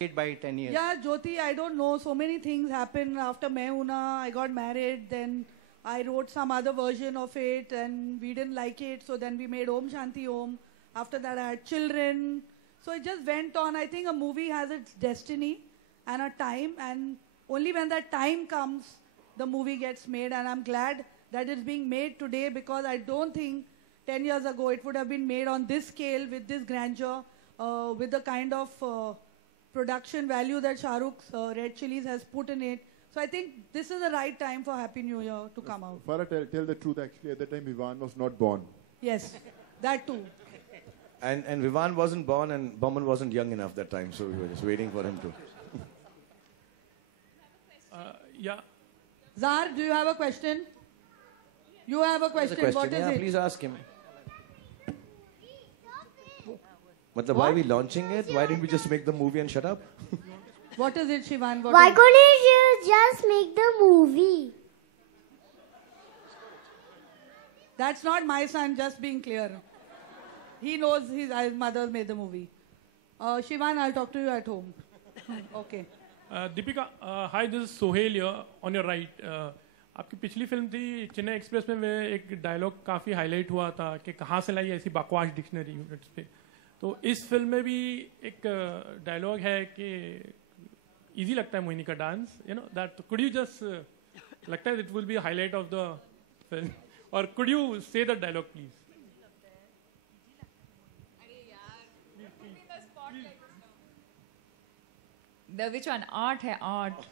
by 10 years. Yeah, Jyoti, I don't know. So many things happened after Main Hoon Na. I got married. Then I wrote some other version of it and we didn't like it. So then we made Om Shanti Om. After that, I had children. So it just went on. I think a movie has its destiny and a time. And only when that time comes, the movie gets made. And I'm glad that it's being made today because I don't think 10 years ago it would have been made on this scale with this grandeur, with the kind of production value that Shah Rukh's Red Chillies has put in it. So I think this is the right time for Happy New Year to come out. Farah, tell the truth. Actually, at that time, Vivan was not born. Yes, that too. And Vivan wasn't born and Boman wasn't young enough that time, so we were just waiting for him to. Yeah. Zar, do you have a question? You have a question. What is it? Please ask him. Matlab, why are we launching it? Why didn't we just make the movie and shut up? What is it, Shivan? Why couldn't you just make the movie? That's not my son, just being clear. He knows his mother made the movie. Shivan, I'll talk to you at home. Okay. Deepika, hi, this is Sohail here, on your right. आपकी पिछली film थी Chennai express में एक dialogue काफ़ी highlight हुआ था कि कहाँ से लाई ऐसी बकवास डिक्शनरी यूनिट्स पे. तो इस फिल्म में भी एक डायलॉग है कि इजी लगता है मोहिनी का dance, you know that. Could you just लगता है it will be highlight of the film, और could you say the dialogue please? The which one? Art है art.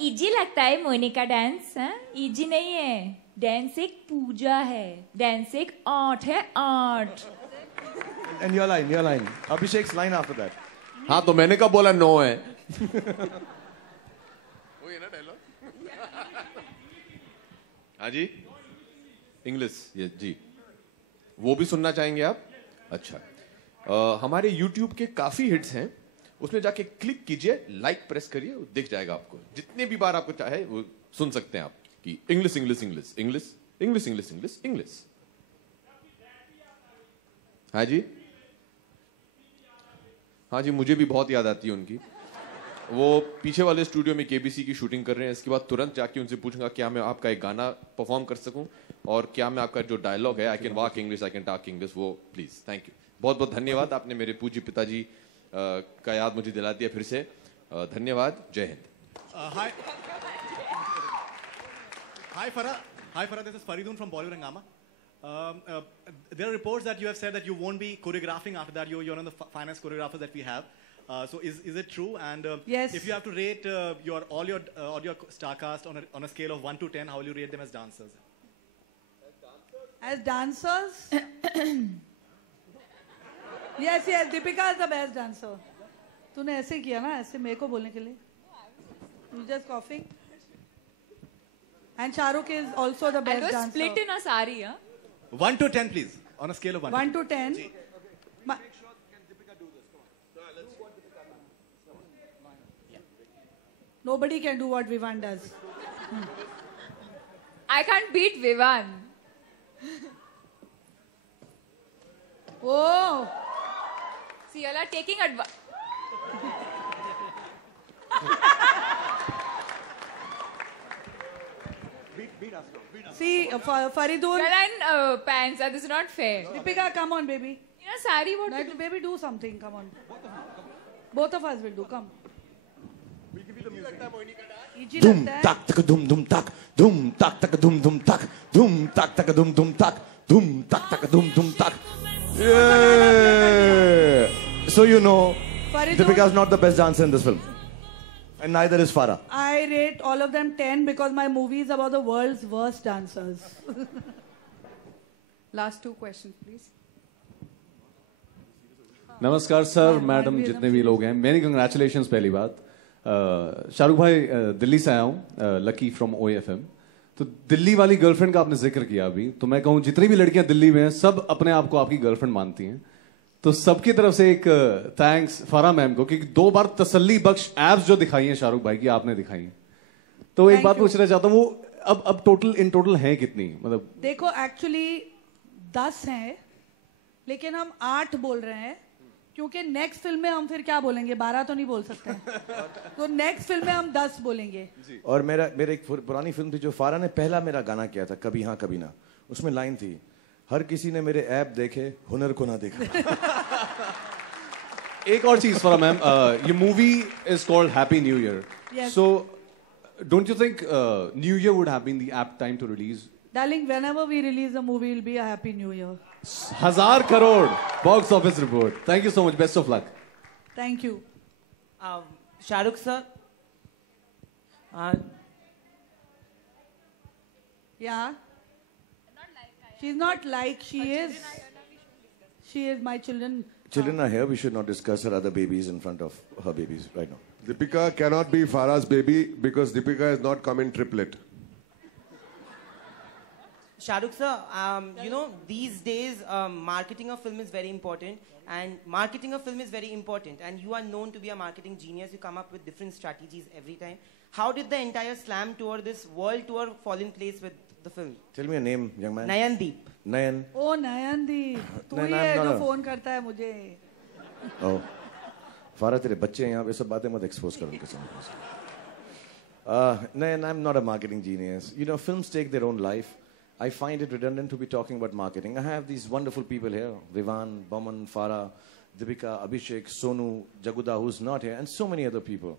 इजी लगता है मोहिनी का डांस? इजी नहीं है. डांस एक पूजा है. डांस एक आर्ट है, art. And your line. Abhishek's line after that. हाँ तो मैंने कब बोला नो है? वो ये ना डायलॉग. हाँ जी. इंग्लिश ये जी. वो भी सुनना चाहेंगे आप? अच्छा. हमारे YouTube के काफी हिट्स हैं. उसमें जाके क्लिक कीजिए, लाइक प्रेस करिए, दिख जाएगा आपको. जितने भी बार आपको चाहे वो सुन सकते हैं आप कि English English English English English English English English. हाँ जी. हाँ जी, मुझे भी बहुत याद आती है उनकी. वो पीछे वाले स्टूडियो में केबीसी की शूटिंग कर रहे हैं. इसके बाद तुरंत जाके उनसे पूछूंगा क्या मैं आपका एक गाना परफॉर्म कर सकूं और क्या मैं आपका जो डायलॉग है I can walk English, I can talk English, वो प्लीज. Thank you. बहुत बहुत धन्यवाद. आपने मेरे पूज्य पिताजी का याद मुझे दिला दिया फिर से. धन्यवाद. जय Hind. Hi Farah, this is Faridun from Bollywood Hungama. There are reports that you have said that you won't be choreographing after that. You're one of the finest choreographers that we have. So is it true? And yes. If you have to rate all your star cast on a scale of 1 to 10, how will you rate them as dancers? As dancers? Yes, Deepika is the best dancer. तूने ऐसे किया ना, ऐसे मेरे को बोलने के लिए. You just coughing. And Shah Rukh is also the best dancer. I was split in a sari, huh? 1 to 10, please. On a scale of 1. 1 to 10. Nobody can do what Vivan does. I can't beat Vivan. Oh. See, you all are taking advantage. See, Faridun. You're in pants. This is not fair. Deepika, come on, baby. You know, sari, what? No, baby, do something. Come on. Both of us will do. Come. We'll give you the music. Dum tak tak dum dum tak, dum tak tak dum dum tak, dum tak tak dum dum tak, dum tak tak dum dum tak. Yeah. So you know, Deepika is not the best dancer in this film, and neither is Farah. I rate all of them 10 because my movie is about the world's worst dancers. Last 2 questions, please. नमस्कार sir, madam, जितने भी लोग हैं, many congratulations. पहली बात, शाहरुख भाई, दिल्ली से आया हूँ, लकी फ्रॉम OFM. तो दिल्ली वाली गर्लफ्रेंड का आपने जिक्र किया अभी, तो मैं कहूँ जितनी भी लड़कियां दिल्ली में हैं सब अपने आप को आपकी गर्लफ्रेंड मानती हैं. तो सबकी तरफ से एक थैंक्स फारा मैम को कि 2 बार तसल्ली बख्श एप्स जो दिखाई हैं शाहरुख भाई की आपने दिखाई हैं. तो एक बात पूछना चाहता हूँ, वो अब टोटल हैं कितनी? मतलब देखो, एक्चुअली 10 हैं, लेकिन हम 8 बोल रहे हैं क्योंकि नेक्स्ट फिल्म में हम फिर क्या बोलेंगे, 12 तो नहीं बोल सकते हैं। तो नेक्स्ट फिल्म में हम 10 बोलेंगे। और मेरा एक पुरानी फिल्म थी जो फारा ने पहला मेरा गाना किया था, कभी हाँ कभी ना। उसमें लाइन थी, हर किसी ने मेरे ऐप देखे, हुनर को ना देखा। एक और चीज फरा मैम, ये movie is called happy new year, so don't you think new year would have been the apt time to release? Darling, whenever we release a movie, it'll be a happy new year. 1000 crore box office report. Thank you so much. Best of luck. Thank you. Shahrukh sir. Yeah. She's not like she is. She is my children. Children are here. We should not discuss her other babies in front of her babies right now. Deepika cannot be Farah's baby because Deepika has not come in triplet. Shahrukh sir, you know, these days marketing a film is very important, and marketing a film is very important, and you are known to be a marketing genius. You come up with different strategies every time. How did the entire slam tour, this world tour, fall in place with the film? Tell me a name, young man. Nayandeep. Nayan. Oh, Nayandeep. तू ही है जो phone करता है मुझे. Oh, फारा तेरे बच्चे हैं यहाँ पे, सब बातें मत expose कर उनके सामने. Nayan, I'm not a marketing genius. You know, films take their own life. I find it redundant to be talking about marketing. I have these wonderful people here, Vivan, Boman, Farah, Deepika, Abhishek, Sonu, Jaguda, who's not here, and so many other people.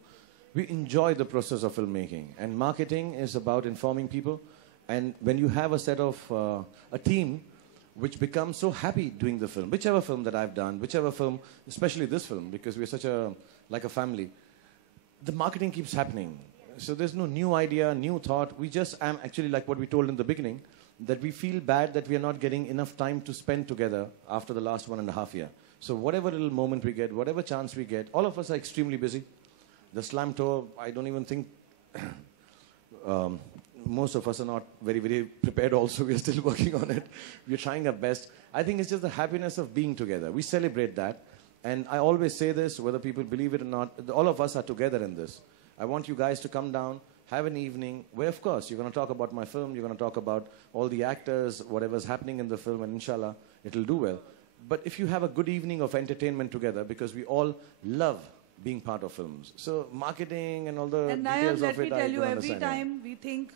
We enjoy the process of filmmaking, and marketing is about informing people. And when you have a set of, a team which becomes so happy doing the film, whichever film that I've done, whichever film, especially this film, because we're such like a family, the marketing keeps happening. So there's no new idea, new thought. We just am actually like what we told in the beginning, that we feel bad that we are not getting enough time to spend together after the last 1.5 years. So whatever little moment we get, whatever chance we get, all of us are extremely busy. The slam tour, I don't even think, most of us are not very, very prepared also. We are still working on it. We're trying our best. I think it's just the happiness of being together. We celebrate that. And I always say this, whether people believe it or not, all of us are together in this. I want you guys to come down, have an evening where, of course, you're going to talk about my film, you're going to talk about all the actors, whatever's happening in the film, and inshallah, it'll do well. But if you have a good evening of entertainment together, because we all love being part of films. So marketing and all the and details Nayan, of it, let me tell you, every understand. time we think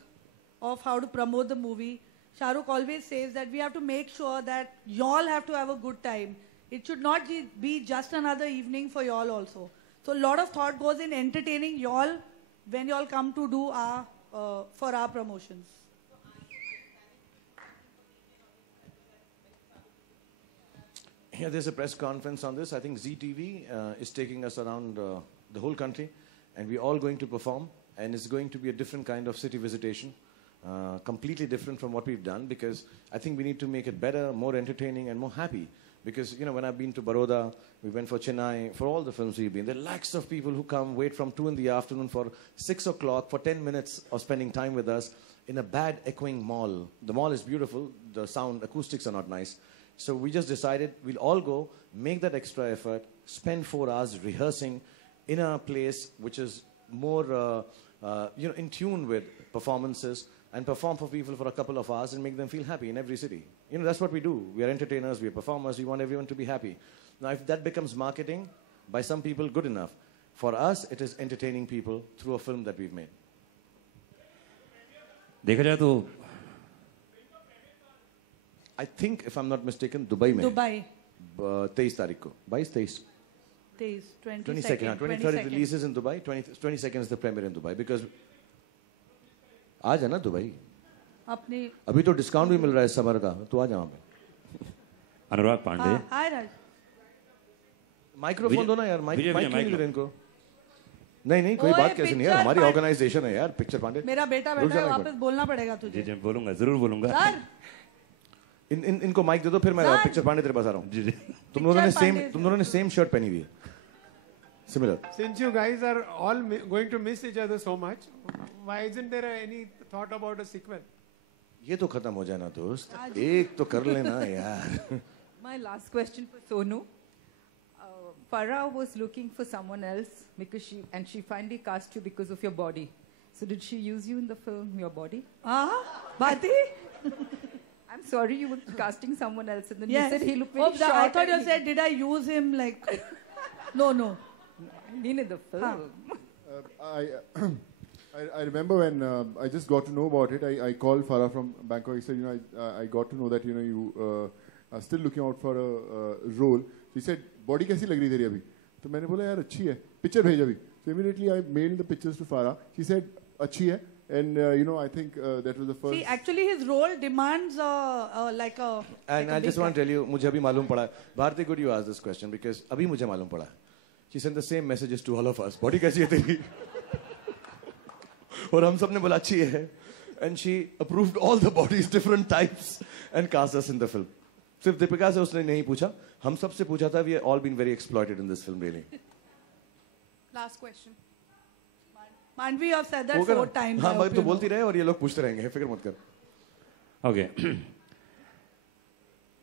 of how to promote the movie, Shahrukh always says that we have to make sure that y'all have to have a good time. It should not be just another evening for y'all also. So a lot of thought goes in entertaining y'all when y'all come to do our, for our promotions. Yeah, there's a press conference on this. I think ZTV is taking us around the whole country, and we're all going to perform, and it's going to be a different kind of city visitation, completely different from what we've done, because I think we need to make it better, more entertaining, and more happy. Because, you know, when I've been to Baroda, we went for Chennai, for all the films we've been, there are lakhs of people who come, wait from 2 in the afternoon for 6 o'clock for 10 minutes of spending time with us in a bad echoing mall. The mall is beautiful, the sound, acoustics are not nice. So we just decided we'll all go, make that extra effort, spend 4 hours rehearsing in a place which is more, you know, in tune with performances, and perform for people for a couple of hours and make them feel happy in every city. You know, that's what we do. We are entertainers, we are performers, we want everyone to be happy. Now, if that becomes marketing, by some people, good enough. For us, it is entertaining people through a film that we've made. देखा जाए तो I think, if I'm not mistaken, Dubai में. Dubai. 23 तारीख को. 22, 23. 22nd. 23rd releases in Dubai. 22nd is the premiere in Dubai. Because आज है ना Dubai. अपनी अभी तो डिस्काउंट भी मिल रहा है समर का, तो आ जाओ पे. अनुराग पांडे. हाय राज. माइक्रोफोन दो ना यार, माइक क्यों नहीं दे रहे इनको? नहीं कोई बात कैसे नहीं यार, हमारी ऑर्गेनाइजेशन है यार, पिक्चर पांडे. मेरा बेटा बैठा है, वापस बोलना पड़ेगा तुझे. जी बोलूंगा, जरूर बोलूंगा. सर इनको माइक दे दो, फिर मैं पिक्चर पांडे तेरे पास आ रहा हूँ. जी तुम दोनों ने सेम शर्ट पहनी हुई है. Similar. Since you guys are all going to miss each other so much, why isn't there any thought about a sequel? ये तो खत्म हो जाए ना दोस्त, एक तो कर लेना यार. My last question for Sonu. Farah was looking for someone else because she finally cast you because of your body. So did she use you in the film, your body? Bati? I'm sorry, you were casting someone else, and then Yes. you said he looked Oh, very short. I thought you and said, did I use him like? No, no. I mean in the film. I remember when I just got to know about it. I called Farah from Bangkok. He said, you know, I got to know that you know you are still looking out for a role. He said, body कैसी लग रही तेरी अभी? तो मैंने बोला यार अच्छी है. Picture भेज अभी. So immediately I mailed the pictures to Farah. She said अच्छी है. And you know, I think that was the first. See, actually, his role demands like a. And like I just want to tell you, मुझे अभी मालूम पड़ा. Bharti, could you ask this question because अभी मुझे मालूम पड़ा. She sent the same messages to all of us. Body कैसी है तेरी? और हम सब ने बोला अच्छी है. And she approved all the bodies, different types, and cast us in the film. सिर्फ दीपिका से उसने नहीं पूछा. हम सब से पूछा था. We have all been very exploited in this film, really. Last question. Manvi, you have said that होगा 4 ना? times. हाँ I मैं hope तो you बोलती know. रहे और ये लोग पूछते रहेंगे. फिक्र मत कर. ओके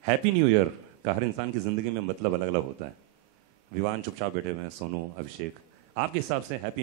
हैप्पी न्यू ईयर का हर इंसान की जिंदगी में मतलब अलग अलग होता है. विवान चुपचाप बैठे हुए हैं, सोनू, अभिषेक, आपके हिसाब से हैप्पी